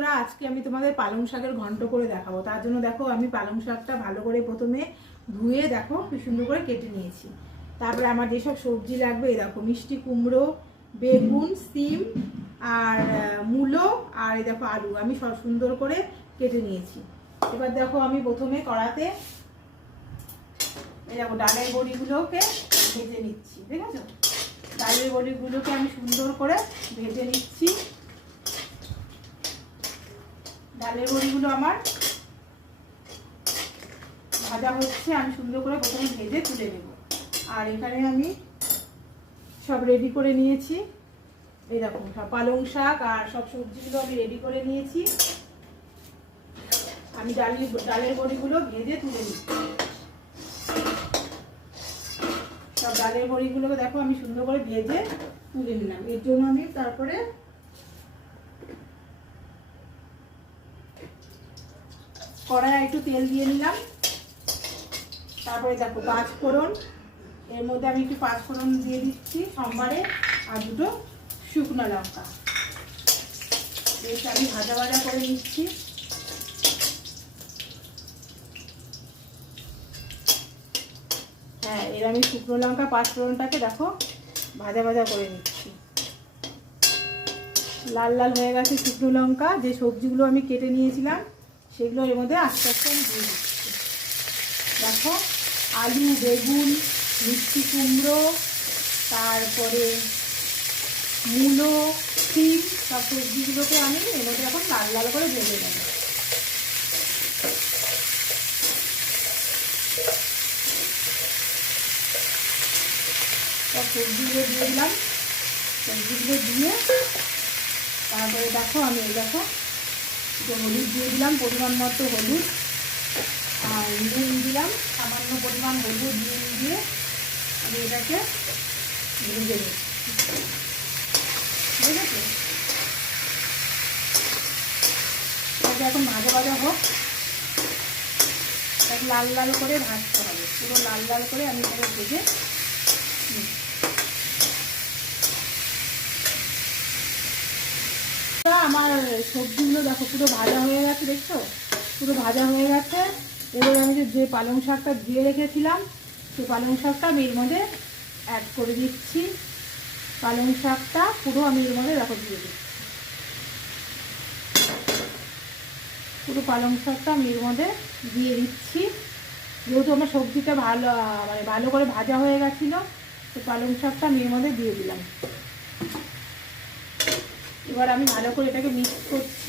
বন্ধুরা, আজকে আমি তোমাদের পালং শাকের ঘন্ট করে দেখাবো। তার জন্য দেখো আমি পালং শাকটা ভালো করে প্রথমে ধুয়ে দেখো কি সুন্দর করে কেটে নিয়েছি। তারপরে আমার যেসব সবজি লাগবে এই দেখো মিষ্টি কুমড়ো, বেগুন, সিম আর মূলো আর এই দেখো আলু আমি সব সুন্দর করে কেটে নিয়েছি। এবার দেখো আমি প্রথমে কড়াতে এই দেখো ডালের বড়িগুলোকে ভেজে নিচ্ছি। ঠিক আছে, ডালের বড়িগুলোকে আমি সুন্দর করে ভেজে নিচ্ছি। ডালের বড়িগুলো আমার ভাজা হচ্ছে, আমি সুন্দর করে প্রথমে ভেজে তুলে নেব। আর এখানে আমি সব রেডি করে নিয়েছি। এই দেখো সব পালং শাক আর সব সবজিগুলো আমি রেডি করে নিয়েছি। আমি ডালের বড়িগুলো ভেজে তুলে নিচ্ছি। সব ডালের বড়িগুলোকে দেখো আমি সুন্দর করে ভেজে তুলে নিলাম। এর জন্য আমি তারপরে কড়াইয়ে একটু তেল দিয়ে নিলাম। তারপরে দেখো পাঁচফোড়ন, এর মধ্যে আমি একটু পাঁচফোড়ন দিয়ে দিচ্ছি সোমবারে, আর দুটো শুকনো লঙ্কা। বেশ আমি ভাজা ভাজা করে নিচ্ছি। হ্যাঁ, এর আমি শুকনো লঙ্কা পাঁচফোড়নটাকে দেখো ভাজা ভাজা করে নিচ্ছি। লাল লাল হয়ে গেছে শুকনো লঙ্কা। যে সবজিগুলো আমি কেটে নিয়েছিলাম সেগুলো এর মধ্যে আস্তে আস্তে আমি দিয়ে দিচ্ছি। দেখো আলু, বেগুন, মিষ্টি কুমড়ো, তারপরে মূলো, সিম সব সবজিগুলোকে আমি এর মধ্যে এখন লাল লাল করে ভেজে নেব। সব সবজিগুলো দিয়ে দিলাম। সবজিগুলো দিয়ে তারপরে দেখো আমি এই দেখো হলুদ দিয়ে দিলাম, পরিমাণ মতো হলুদ, আর নুন দিলাম সামান্য পরিমাণ হলুদ, নুন দিয়ে আমি এটাকে ভেজে নিচ্ছি। ঠিক আছে, এটাকে এখন ভাজা ভাজা হোক। এটাকে লাল লাল করে ভাজতে হবে, পুরো লাল লাল করে আমি এটাকে ভেজে আমার সবজিগুলো দেখো পুরো ভাজা হয়ে গেছে। দেখছো পুরো ভাজা হয়ে গেছে। এবার আমি যে পালং শাকটা ধুয়ে রেখেছিলাম সেই পালং শাকটা আমি এর মধ্যে অ্যাড করে দিচ্ছি। পালং শাকটা পুরো আমি এর মধ্যে দেখো দিয়ে দিচ্ছি। পুরো পালং শাকটা আমি এর মধ্যে দিয়ে দিচ্ছি। যেহেতু আমার সবজিটা ভালো করে ভাজা হয়ে গেছিলো, তো পালং শাকটা আমি এর মধ্যে দিয়ে দিলাম। এবার আমি ভালো করে এটাকে মিক্স করছি।